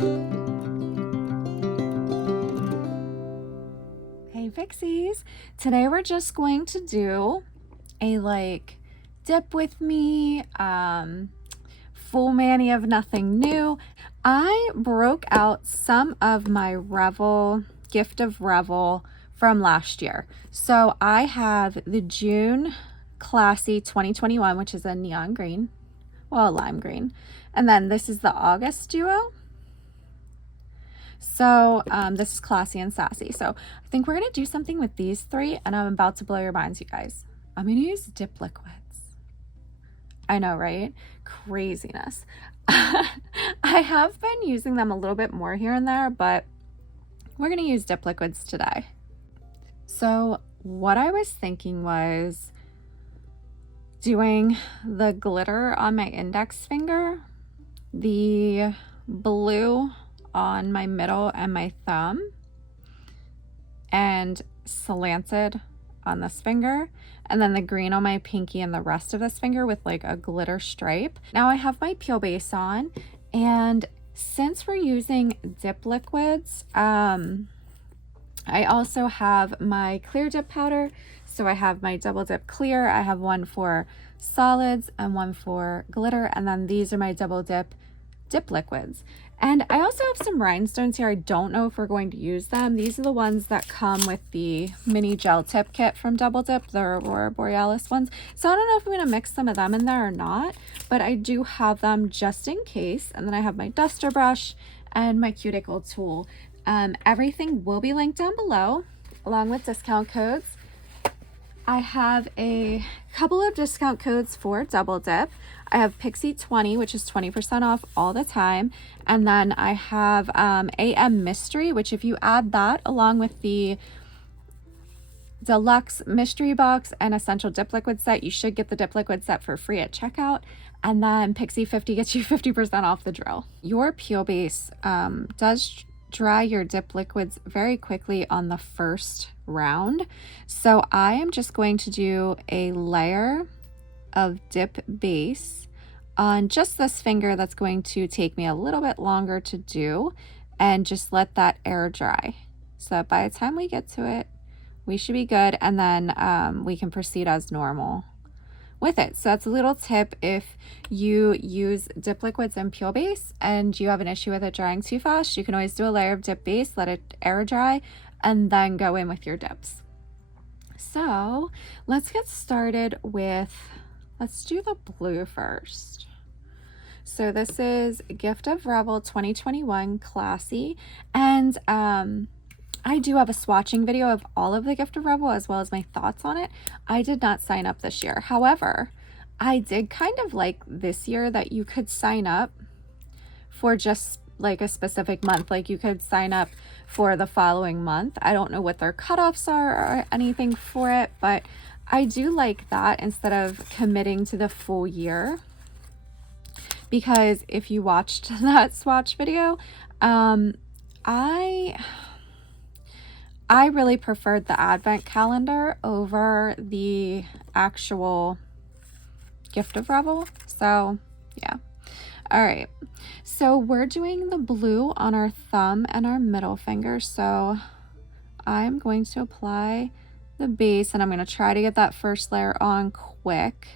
Hey Pixies! Today we're just going to do a dip with me, full mani of nothing new. I broke out some of my Revel, Gift of Revel from last year. So I have the June Classy 2021, which is a neon green, well, a lime green. And then this is the August duo. So this is Classy and Sassy. So I think we're going to do something with these three, and I'm about to blow your minds, you guys. I'm going to use dip liquids. I know, right? Craziness. I have been using them a little bit more here and there, but we're going to use dip liquids today. So what I was thinking was doing the glitter on my index finger, the blue on my middle and my thumb, and slanted on this finger, and then the green on my pinky and the rest of this finger with like a glitter stripe. Now I have my peel base on, and since we're using dip liquids, I also have my clear dip powder. So I have my double dip clear. I have one for solids and one for glitter, and then these are my double dip liquids. And I also have some rhinestones here. I don't know if we're going to use them. These are the ones that come with the mini gel tip kit from Double Dip, the Aurora Borealis ones. So I don't know if I'm going to mix some of them in there or not, but I do have them just in case. And then I have my duster brush and my cuticle tool. Everything will be linked down below along with discount codes. I have a couple of discount codes for Double Dip. I have Pixie 20, which is 20% off all the time. And then I have AM Mystery, which if you add that along with the Deluxe Mystery Box and Essential Dip Liquid Set, you should get the Dip Liquid Set for free at checkout. And then Pixie 50 gets you 50% off the drill. Your peel base does dry your dip liquids very quickly on the first round. So I am just going to do a layer of dip base on just this finger. That's going to take me a little bit longer to do, and just let that air dry so that by the time we get to it, we should be good, and then we can proceed as normal with it. So that's a little tip. If you use dip liquids and peel base and you have an issue with it drying too fast, you can always do a layer of dip base, let it air dry, and then go in with your dips. So let's get started with, let's do the blue first. So this is Gift of Revel 2021 Classy, and I do have a swatching video of all of the Gift of Revel as well as my thoughts on it. I did not sign up this year. However, I did kind of like this year that you could sign up for just like a specific month. Like you could sign up for the following month. I don't know what their cutoffs are or anything for it, but I do like that instead of committing to the full year. Because if you watched that swatch video, I really preferred the advent calendar over the actual Gift of Revel. So yeah. All right. So we're doing the blue on our thumb and our middle finger. So I'm going to apply the base, and I'm going to try to get that first layer on quick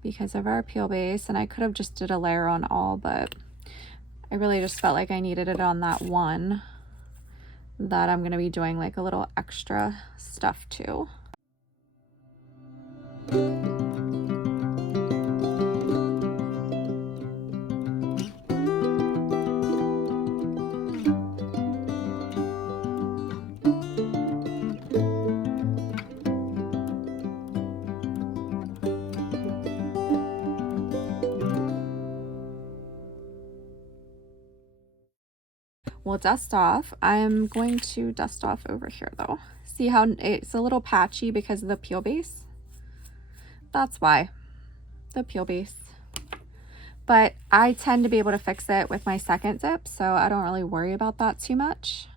because of our peel base. And I could have just did a layer on all, but I really just felt like I needed it on that one that I'm going to be doing like a little extra stuff to. We'll dust off. I'm going to dust off over here though. See how it's a little patchy because of the peel base? That's why, the peel base. But I tend to be able to fix it with my second dip, so I don't really worry about that too much.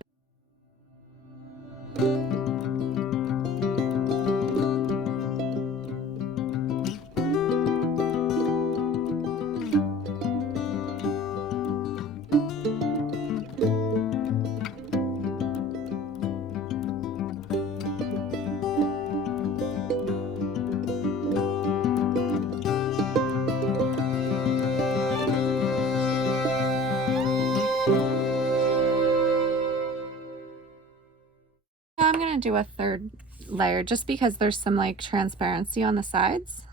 do a third layer just because there's some like transparency on the sides.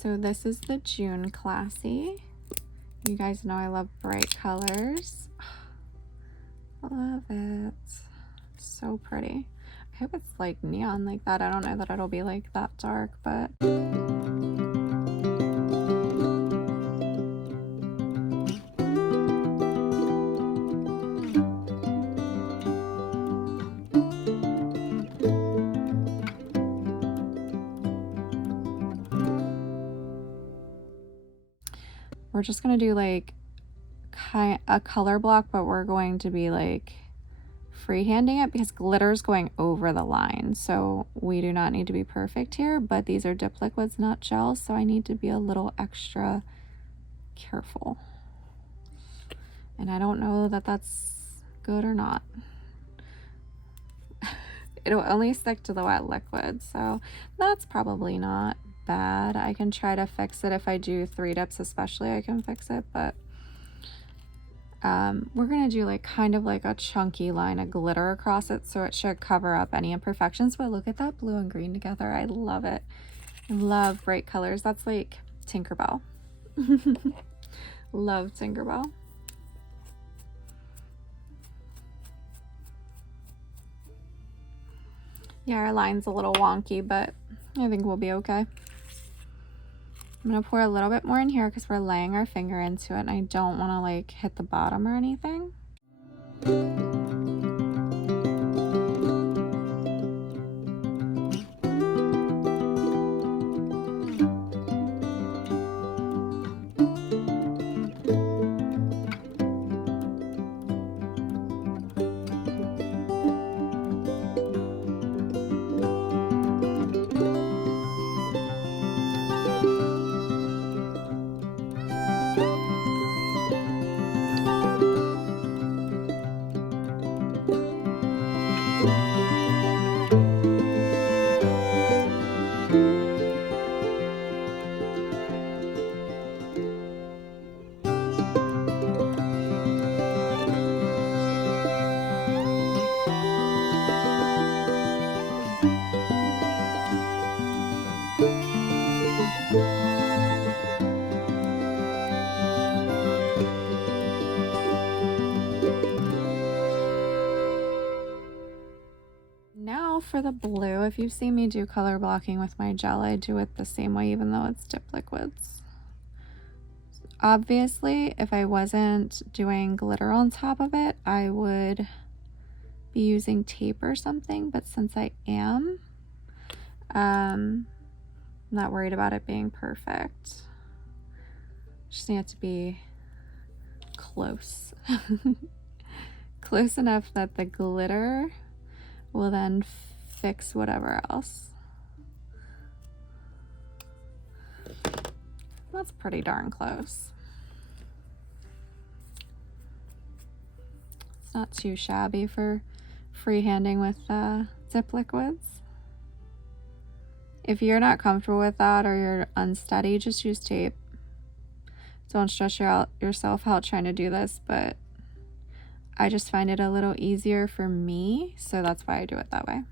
So this is the June Classy. You guys know I love bright colors. I love it. So pretty. I hope it's like neon like that. I don't know that it'll be like that dark, but we're just gonna do like a color block, but we're going to be like freehanding it because glitter is going over the line. So we do not need to be perfect here, but these are dip liquids, not gels. So I need to be a little extra careful. And I don't know that that's good or not. It'll only stick to the wet liquid, so that's probably not bad. I can try to fix it if I do 3 dips especially. I can fix it, but we're gonna do like kind of like a chunky line of glitter across it, so it should cover up any imperfections. But look at that blue and green together. I love it. I love bright colors. That's like Tinkerbell. Love Tinkerbell. Yeah, our line's a little wonky, but I think we'll be okay. I'm gonna pour a little bit more in here because we're laying our finger into it and I don't want to like hit the bottom or anything. Now for the blue, if you've seen me do color blocking with my gel, I do it the same way even though it's dip liquids. Obviously, if I wasn't doing glitter on top of it, I would be using tape or something, but since I am, I'm not worried about it being perfect. Just need it to be close. Close enough that the glitter will then fix whatever else. That's pretty darn close. It's not too shabby for freehanding with dip liquids. If you're not comfortable with that or you're unsteady, just use tape. Don't stress yourself out trying to do this, but I just find it a little easier for me, so that's why I do it that way.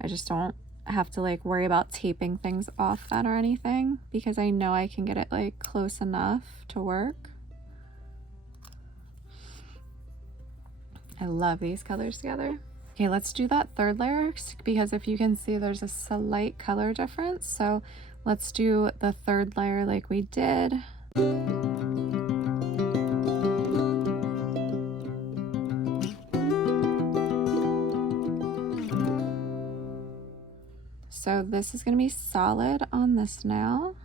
I just don't have to like worry about taping things off that or anything because I know I can get it like close enough to work. I love these colors together. Okay, let's do that third layer because if you can see there's a slight color difference. So let's do the third layer like we did. So this is going to be solid on this nail.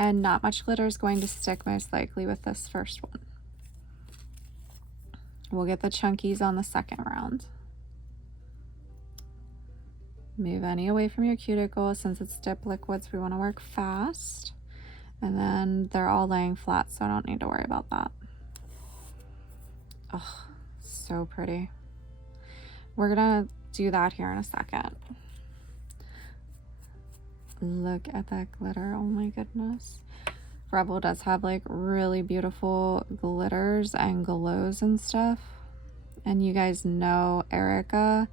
And not much glitter is going to stick most likely with this first one. We'll get the chunkies on the second round. Move any away from your cuticle. Since it's dip liquids, we want to work fast. And then they're all laying flat, so I don't need to worry about that. Oh, so pretty. We're gonna do that here in a second. Look at that glitter. Oh my goodness. Revel does have like really beautiful glitters and glows and stuff. And you guys know Erica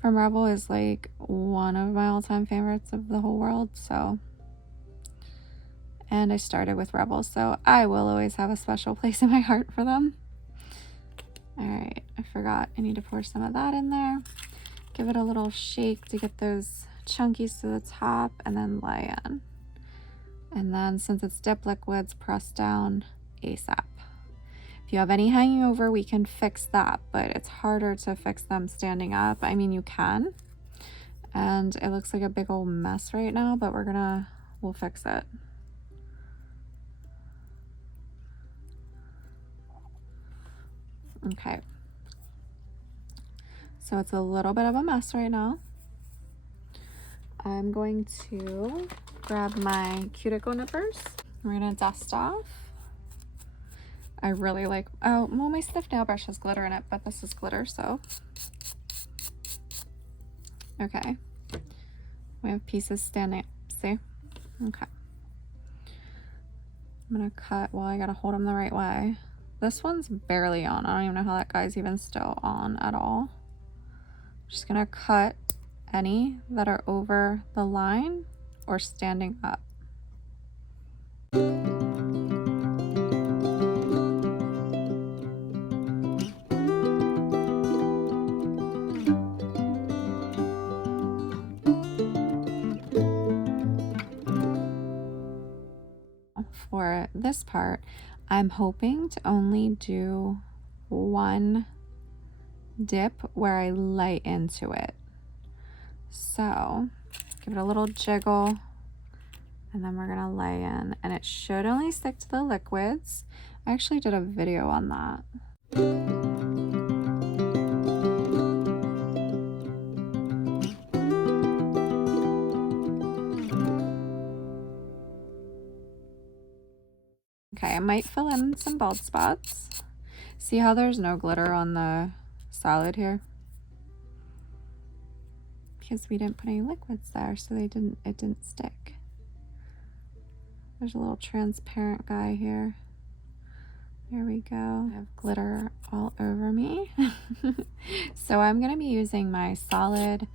from Revel is like one of my all-time favorites of the whole world, so. And I started with Revel, so I will always have a special place in my heart for them. All right, I forgot I need to pour some of that in there. Give it a little shake to get those chunkies to the top, and then lay in. And then since it's dip liquids, press down ASAP. If you have any hanging over, we can fix that, but it's harder to fix them standing up. I mean, you can. And it looks like a big old mess right now, but we'll fix it. Okay. So it's a little bit of a mess right now. I'm going to grab my cuticle nippers. We're gonna dust off. I really like, oh, well, my stiff nail brush has glitter in it, but this is glitter, so. Okay. We have pieces standing up, see? Okay. I'm gonna cut, well, I gotta hold them the right way. This one's barely on. I don't even know how that guy's even still on at all. Just gonna cut any that are over the line or standing up. For this part, I'm hoping to only do one dip where I lay into it. So give it a little jiggle, and then we're gonna lay in, and it should only stick to the liquids. I actually did a video on that. Okay, I might fill in some bald spots. See how there's no glitter on the solid here? Because we didn't put any liquids there, so it didn't stick. There's a little transparent guy here. There we go. I have glitter all over me. So I'm gonna be using my solid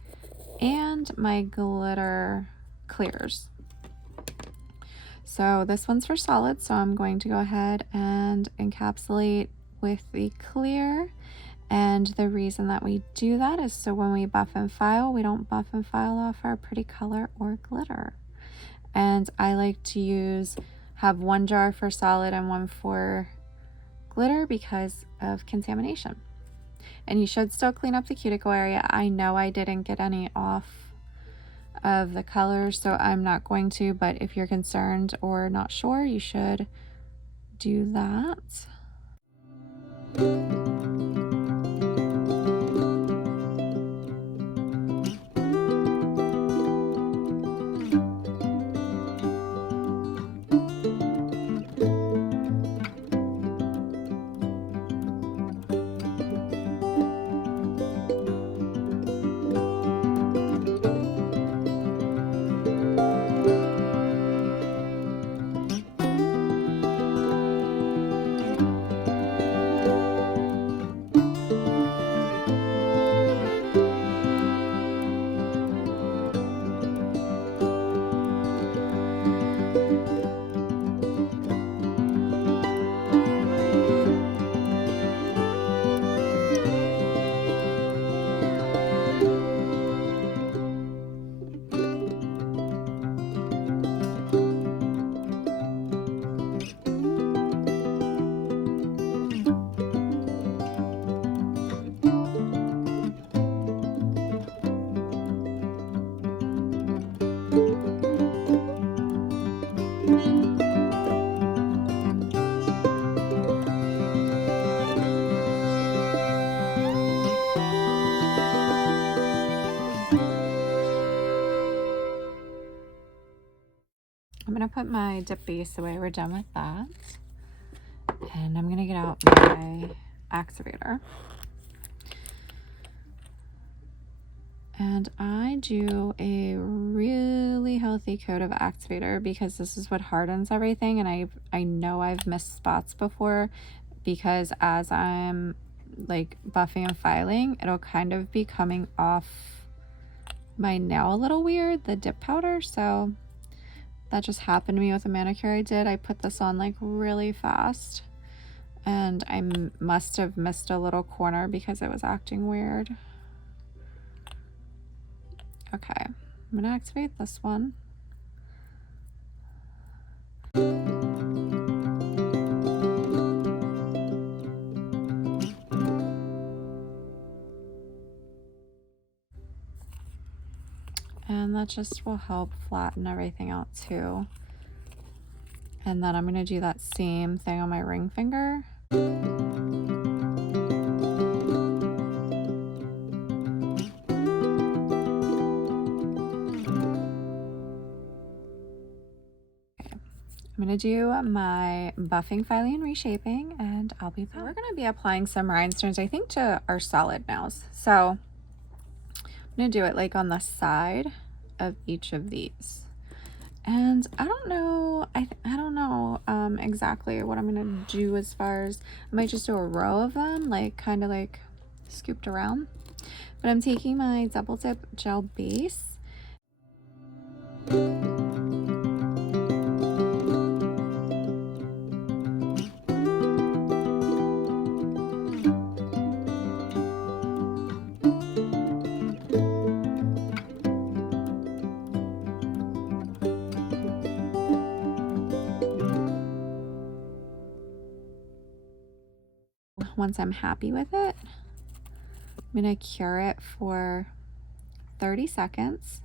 and my glitter clears. So this one's for solid, so I'm going to go ahead and encapsulate with the clear. And the reason that we do that is so when we buff and file, we don't buff and file off our pretty color or glitter. And I like to have one jar for solid and one for glitter because of contamination. And you should still clean up the cuticle area. I know I didn't get any off of the colors, so I'm not going to, but if you're concerned or not sure, you should do that. gonna put my dip base away. We're done with that. And I'm gonna get out my activator. And I do a really healthy coat of activator because this is what hardens everything. And I know I've missed spots before because as I'm like buffing and filing, it'll kind of be coming off my nail a little weird, the dip powder. So that just happened to me with a manicure I did. I put this on like really fast and I must have missed a little corner because it was acting weird. Okay, I'm gonna activate this one. And that just will help flatten everything out too. And then I'm gonna do that same thing on my ring finger. I'm gonna do my buffing, filing, and reshaping, and I'll be back. We're gonna be applying some rhinestones, I think, to our solid nails. So I'm gonna do it like on the side of each of these. And I don't know, I don't know exactly what I'm gonna do as far as, I might just do a row of them, like kind of like scooped around. But I'm taking my double dip gel base. Once I'm happy with it, I'm gonna cure it for 30 seconds.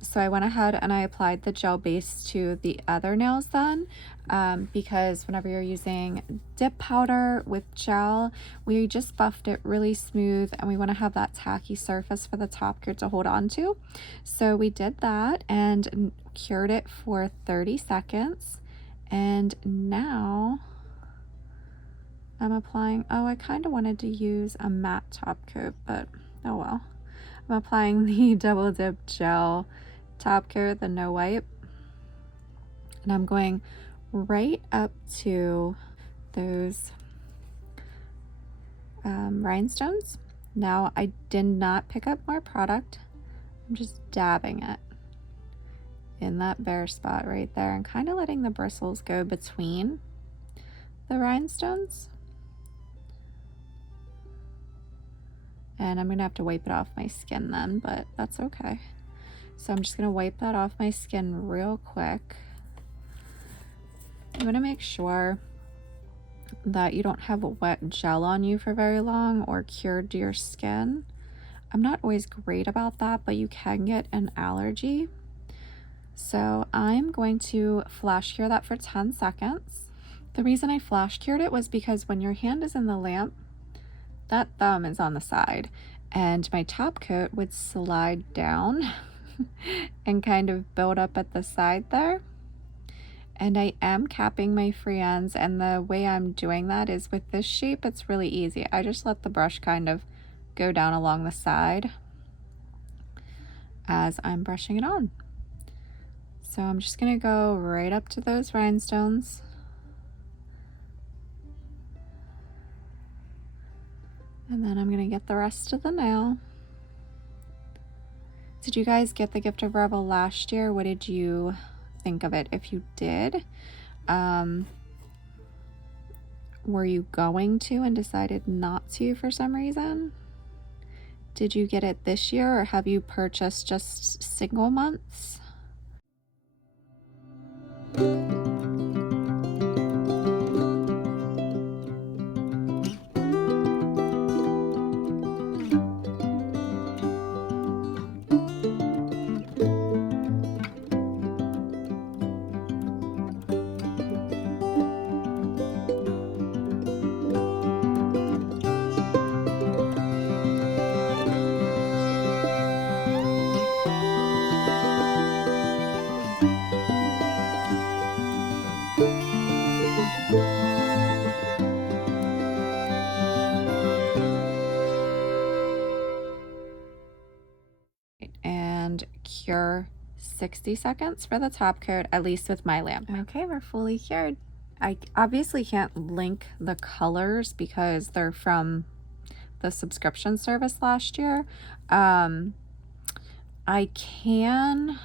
So I went ahead and I applied the gel base to the other nails then, because whenever you're using dip powder with gel, we just buffed it really smooth and we want to have that tacky surface for the top coat to hold on to. So we did that and cured it for 30 seconds. And now I'm applying, oh, I kind of wanted to use a matte top coat, but oh well. I'm applying the double dip gel top coat, the no wipe, and I'm going right up to those rhinestones. Now I did not pick up more product. I'm just dabbing it in that bare spot right there and kind of letting the bristles go between the rhinestones. And I'm gonna have to wipe it off my skin then, but that's okay. So I'm just going to wipe that off my skin real quick. You want to make sure that you don't have a wet gel on you for very long or cured your skin. I'm not always great about that, but you can get an allergy. So I'm going to flash cure that for 10 seconds. The reason I flash cured it was because when your hand is in the lamp, that thumb is on the side, and my top coat would slide down and kind of build up at the side there. And I am capping my free ends, and the way I'm doing that is with this shape, it's really easy. I just let the brush kind of go down along the side as I'm brushing it on. So I'm just gonna go right up to those rhinestones. And then I'm gonna get the rest of the nail. Did you guys get the gift of Revel last year? What did you think of it? If you did, were you going to and decided not to for some reason? Did you get it this year, or have you purchased just single months? And cure 60 seconds for the top coat, at least with my lamp. Okay, we're fully cured. I obviously can't link the colors because they're from the subscription service last year. I can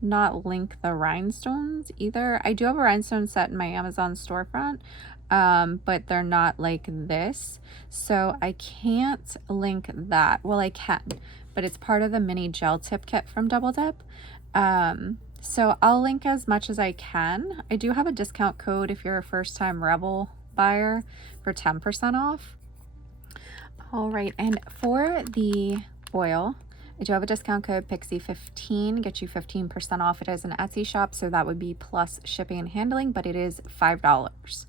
not link the rhinestones either. I do have a rhinestone set in my Amazon storefront, but they're not like this, so I can't link that. Well, I can, but it's part of the mini gel tip kit from Double Dip. So I'll link as much as I can. I do have a discount code if you're a first-time Revel buyer for 10% off. All right, and for the oil, I do have a discount code Pixie15, get you 15% off. It is an Etsy shop, so that would be plus shipping and handling, but it is $5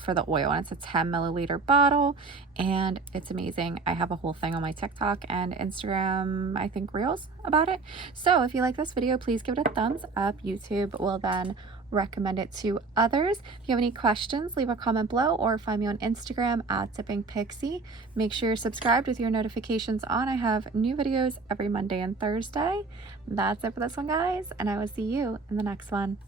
for the oil, and it's a 10 milliliter bottle, and it's amazing. I have a whole thing on my TikTok and Instagram, I think Reels, about it. So if you like this video, please give it a thumbs up. YouTube will then recommend it to others. If you have any questions, leave a comment below or find me on Instagram at @tippingpixie. Make sure you're subscribed with your notifications on. I have new videos every Monday and Thursday. That's it for this one, guys, and I will see you in the next one.